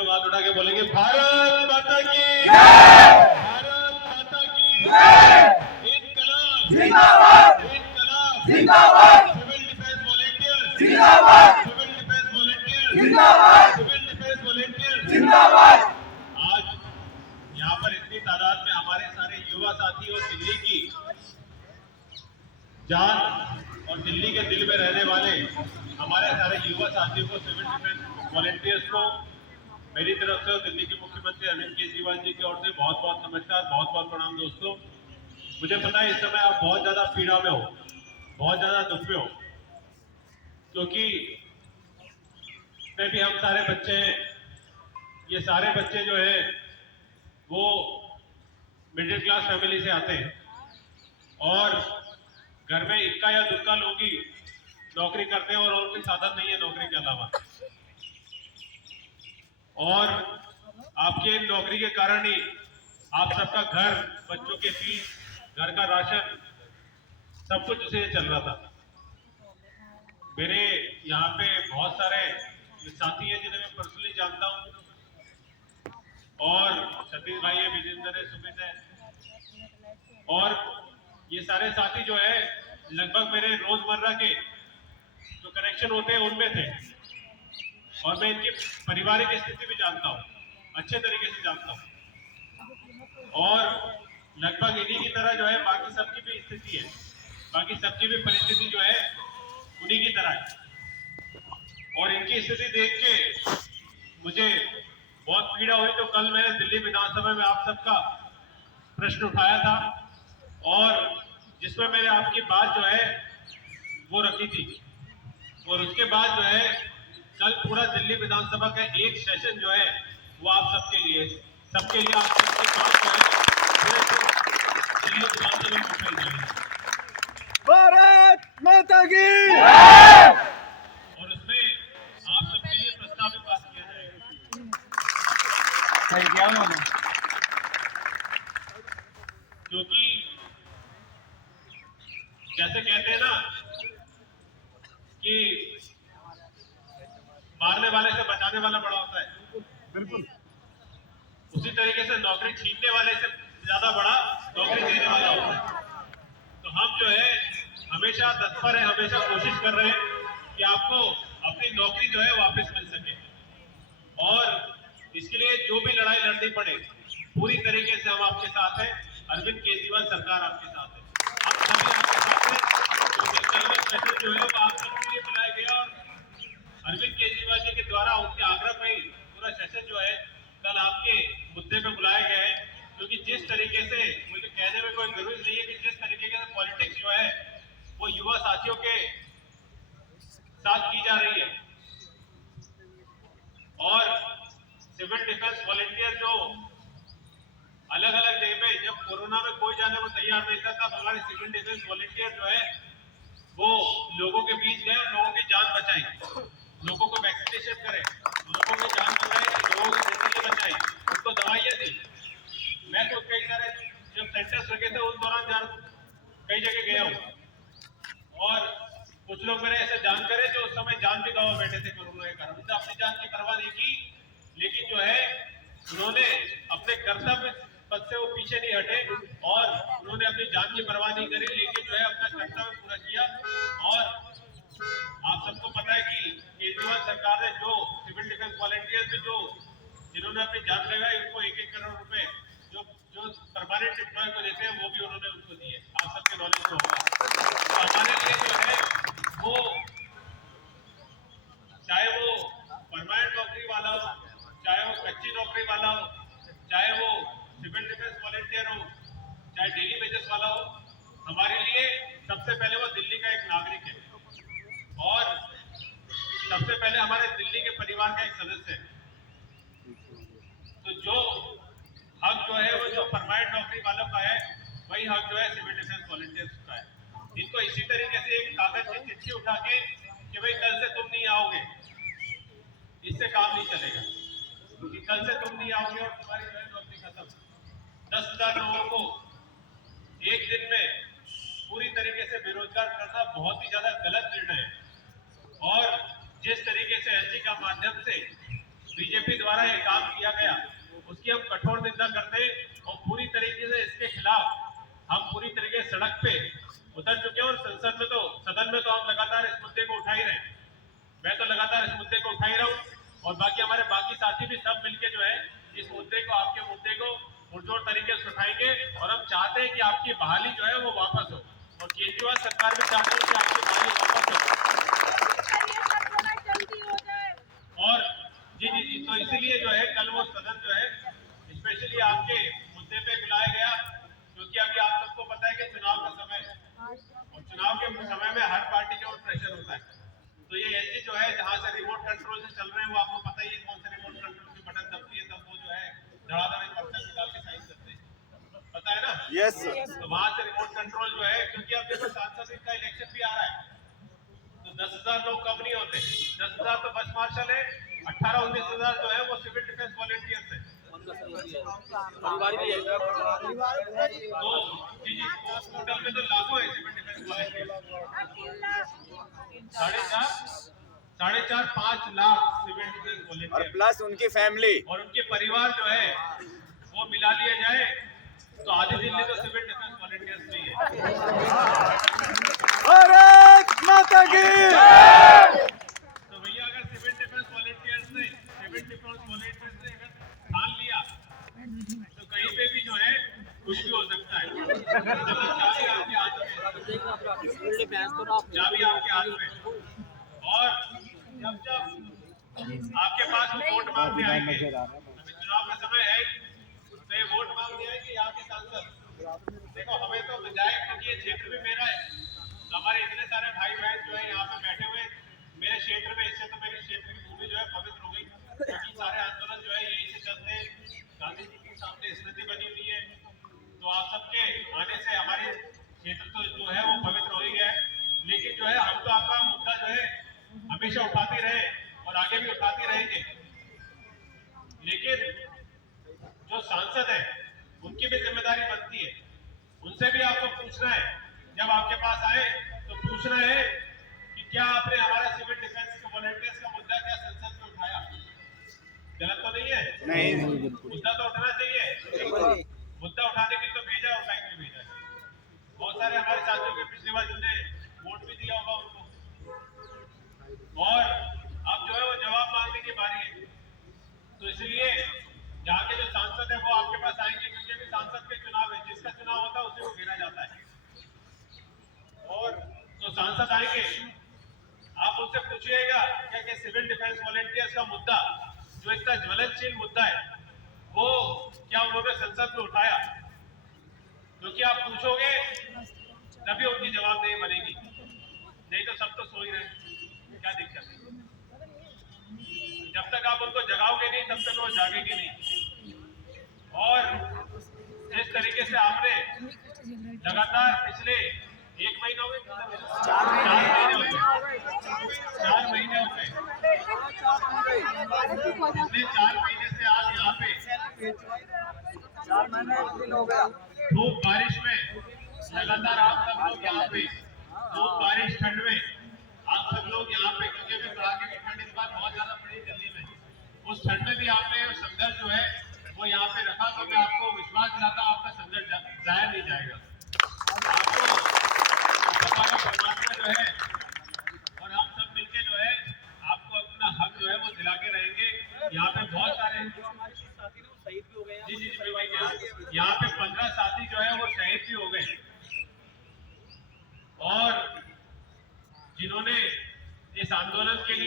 लोग हाथ उठा के बोलेंगे भारत माता की जय, भारत माता की जय, इनकलाब जिंदाबाद, इनकलाब जिंदाबाद, सिविल डिफेंस वॉलंटियर्स जिंदाबाद, सिविल डिफेंस वॉलंटियर्स जिंदाबाद, सिविल डिफेंस वॉलंटियर्स जिंदाबाद। आज यहाँ पर इतनी तादाद में हमारे सारे युवा साथी और दिल्ली की जान और दिल्ली के दिल में रहने वाले हमारे सारे युवा साथियों को, सिविल डिफेंस वॉलंटियर्स को मेरी तरफ से और दिल्ली के मुख्यमंत्री अरविंद केजरीवाल जी की ओर से बहुत बहुत नमस्कार, बहुत बहुत प्रणाम। दोस्तों, मुझे पता है इस समय आप बहुत ज्यादा पीड़ा में हो, बहुत ज्यादा दुख में हो, क्योंकि में भी हम सारे बच्चे हैं। ये सारे बच्चे जो है वो मिडिल क्लास फैमिली से आते हैं और घर में इक्का या दुक्का लोग ही नौकरी करते हैं और कोई साधन नहीं है नौकरी के अलावा। और आपके नौकरी के कारण ही आप सबका घर, बच्चों के फीस, घर का राशन, सब कुछ उसे चल रहा था। मेरे यहाँ पे बहुत सारे साथी हैं जिन्हें मैं पर्सनली जानता हूँ, और सतीश भाई है, विजेंद्र है, सुमित है, और ये सारे साथी जो है लगभग मेरे रोजमर्रा के जो कनेक्शन होते हैं उनमें थे, और मैं इनकी पारिवारिक स्थिति भी जानता हूँ, अच्छे तरीके से जानता हूँ, और लगभग इन्हीं की तरह जो है बाकी सबकी भी स्थिति है, बाकी सबकी भी परिस्थिति जो है उन्हीं की तरह है। और इनकी स्थिति देख के मुझे बहुत पीड़ा हुई। तो कल मैंने दिल्ली विधानसभा में आप सबका प्रश्न उठाया था और जिसमें मैंने आपकी बात जो है वो रखी थी, और उसके बाद जो है कल पूरा दिल्ली विधानसभा का एक सेशन जो है वो आप सबके लिए आप सबके पास जो है पूरे दिल्ली विधानसभा में उठाई जाएगी। भारत माता की और उसमें आप सबके लिए प्रस्ताव भी पास किया जाएगा, क्योंकि जैसे कहते हैं ना कि मारने वाले से बचाने वाला बड़ा होता है, बिल्कुल उसी तरीके से नौकरी छीनने वाले से ज्यादा बड़ा नौकरी देने वाला होता है। तो हम जो है हमेशा तत्पर है, हमेशा कोशिश कर रहे हैं कि आपको अपनी नौकरी जो है वापस मिल सके, और इसके लिए जो भी लड़ाई लड़नी पड़े पूरी तरीके से हम आपके साथ हैं। अरविंद केजरीवाल सरकार आपके साथ है, हम सभी आपके साथ हैं, क्योंकि कल का सेशन जो है वो आप सबके लिए बनाया गया और अरविंद केजरीवाल जी के द्वारा उनके आग्रह में ही पूरा सेशन जो है कल आपके मुद्दे पे बुलाया गया है। क्योंकि जिस तरीके से, मुझे कहने में कोई जरूरत नहीं है कि जिस तरीके से पॉलिटिक्स जो है वो युवा साथियों के साथ की जा रही है, और सिविल डिफेंस वॉलंटियर जो अलग अलग जगह पे, जब कोरोना में कोई जाने को तैयार नहीं था तब हमारे सिविल डिफेंस वॉलंटियर जो है वो लोगों के बीच गए, लोगों की जान बचाई, लोगों को वैक्सीनेशन करे, लोगों की जान बचाई, लोगों की जिंदगी बचाई, उनको दवाइयां दी। मैं तो कई सारे जब सेंटर्स लगे थे उस दौरान कई जगह गया हूँ, और कुछ लोग मेरे ऐसे जानकर जो उस समय जान भी गंवा बैठे थे कोरोना के कारण, उन्होंने अपनी जान की परवाह नहीं की, लेकिन जो है उन्होंने अपने कर्तव्य पद से वो पीछे नहीं हटे और उन्होंने अपनी जान की परवाह नहीं करी, लेकिन जो है अपना कर्तव्य पूरा किया। और आप सबको पता है कि केजरीवाल सरकार ने जो सिविल डिफेंस वॉलंटियर्स में जो जिन्होंने अपनी जान लगाई उनको 1-1 करोड़ रुपए जो परमानेंट एम्प्लॉय को देते हैं वो भी उन्होंने उनको दिए, आप सबके नॉलेज में होगा। तो हमारे लिए जो है वो, चाहे वो परमानेंट नौकरी वाला हो, चाहे वो कच्ची नौकरी वाला हो, चाहे वो सिविल डिफेंस वॉलंटियर हो, चाहे डेली वेजेस वाला हो, हमारे लिए सबसे पहले वो दिल्ली का एक नागरिक है और सबसे पहले हमारे दिल्ली के परिवार का एक सदस्य है। तो जो हक जो है वो जो परमानेंट नौकरी वालों का है वही हक जो है सिविल डिफेंस वॉलंटियर्स का है। इनको इसी तरीके से एक कागज की चिट्ठी उठा के कि भाई कल से तुम नहीं आओगे, इससे काम नहीं चलेगा, क्योंकि कल से तुम नहीं आओगे और तुम्हारी जो है नौकरी खत्म। 10,000 लोगों को एक दिन में पूरी तरीके से बेरोजगार करना बहुत ही ज्यादा गलत निर्णय है, और जिस तरीके से एसजी का माध्यम से बीजेपी द्वारा ये काम किया गया उसकी हम कठोर निंदा करते हैं और पूरी तरीके से इसके खिलाफ हम पूरी तरीके से सड़क पे उतर चुके हैं और संसद में तो सदन में तो हम लगातार इस मुद्दे को उठा ही रहे हैं। मैं तो लगातार इस मुद्दे को उठा ही रहा हूँ और बाकी हमारे बाकी साथी भी सब मिलके जो है इस मुद्दे को आपके मुद्दे को पुरजोर तरीके से उठाएंगे और हम चाहते हैं कि आपकी बहाली जो है वो वापस हो और केजरीवाल सरकार भी चाहती है कि आपकी बहाली वापस हो। और जी तो इसीलिए जो है कल वो सदन जो है स्पेशली आपके मुद्दे पे बुलाया गया क्योंकि अभी आप सबको पता है कि चुनाव का समय है और चुनाव के समय में हर पार्टी के ऊपर प्रेशर होता है। तो ये एलजी जो है जहां से रिमोट कंट्रोल से चल रहे हैं वो आपको पता ही है कौन सा रिमोट कंट्रोल की बटन दबती है तब वो जो है धड़ाधड़ पर्चा निकाल के साइन करते हैं, पता है ना? Yes sir. तो वहां से रिमोट कंट्रोल जो है क्योंकि अब देखो सांसद का इलेक्शन भी आ रहा है तो 10,000 लोग कम नहीं होते। 10,000 तो बस मार्शल है, 18-19,000 जो है वो सिविल डिफेंस वॉलेंटियर्स है। परिवार भी है तो जी टोटल में तो लाखों है civil defence volunteers, 4.5 lakh civil defence और वॉलेंटियर प्लस उनकी फैमिली और उनके परिवार जो है वो मिला लिए जाए तो आधी दिल्ली तो सिविल डिफेंस वॉलेंटियर्स में ही है। भारत माता की तो भैया अगर सिविल डिफेंस वॉलेंटियर्स ने अगर ठान लिया तो कहीं पे भी जो है कुछ भी हो सकता है। चाबी आपके हाथ में, चाबी आपके हाथ में और जब आपके पास वोट मांगने आएंगे अभी चुनाव का समय है तो ये वोट मांगने आएंगे यहाँ के सांसद। देखो हमें तो विधायक क्योंकि ये क्षेत्र भी मेरा है तो हमारे इतने सारे भाई बहन जो है यहाँ पे बैठे हुए मेरे क्षेत्र में, इससे तो मेरे क्षेत्र की भूमि जो है पवित्र हो गई क्योंकि सारे आंदोलन जो है यहीं से चलते हैं। गांधी जी के सामने स्मृति बनी हुई है तो आप सबके आने से हमारे क्षेत्र तो जो है वो पवित्र हो ही गया है। लेकिन जो है हम तो आपका मुद्दा जो है हमेशा उठाते रहे और आगे भी उठाते रहेंगे। लेकिन जो सांसद है उनकी भी जिम्मेदारी बनती है, उनसे भी आपको पूछना है जब आपके पास आए तो पूछना है कि क्या आपने हमारा सिविल डिफेंस वॉलंटियर्स का मुद्दा क्या संसद में उठाया? गलत तो नहीं है? नहीं मुद्दा तो उठाना चाहिए। मुद्दा उठाने के लिए तो भेजा और टाइम में भेजा। बहुत सारे हमारे साथियों के पिछली बार जिन्होंने वोट भी दिया होगा उनको और अब जो है वो जवाब मांगने की बारी है। तो इसलिए यहाँ के जो सांसद है वो आपके पास आएंगे क्योंकि अभी सांसद के चुनाव है, जिसका चुनाव होता है उसी को घेरा जाता है और तो सांसद आएंगे आप उनसे पूछिएगा क्या सिविल डिफेंस वॉलेंटियर्स का मुद्दा जो इतना ज्वलनशील मुद्दा है वो क्या उन्होंने संसद में उठाया? क्योंकि आप पूछोगे तभी उनकी जवाबदेही बनेगी, नहीं तो सब तो सो ही रहे, क्या दिक्कत है? जब तक आप उनको जगाओगे नहीं तब तक वो जागेंगे नहीं। और जिस तरीके से आपने लगातार पिछले 1 महीना हो गया, 4 महीने हो गए, पिछले 4 महीने से आप यहाँ पे 4 महीने 1 दिन हो गया धूप बारिश में लगातार आप सब लोग यहाँ पे धूप बारिश ठंड में आप सब लोग यहाँ पे क्योंकि अभी कड़ाके की ठंड इस बार बहुत ज्यादा पड़ी दिल्ली में, उस ठंड में भी आपने संघर्ष जो है वो यहाँ पे रखा तो मैं आपको विश्वास दिलाता हूँ आपका संघर्ष जाया नहीं जाएगा। आपको परमात्मा जो है और हम सब मिलके जो है आपको अपना हक जो है वो दिला के रहेंगे। यहाँ पे बहुत सारे जी मैं वही कह रहा हूँ, यहाँ पे 15 साथी जो है वो शहीद भी हो गए और जिन्होंने इस आंदोलन के लिए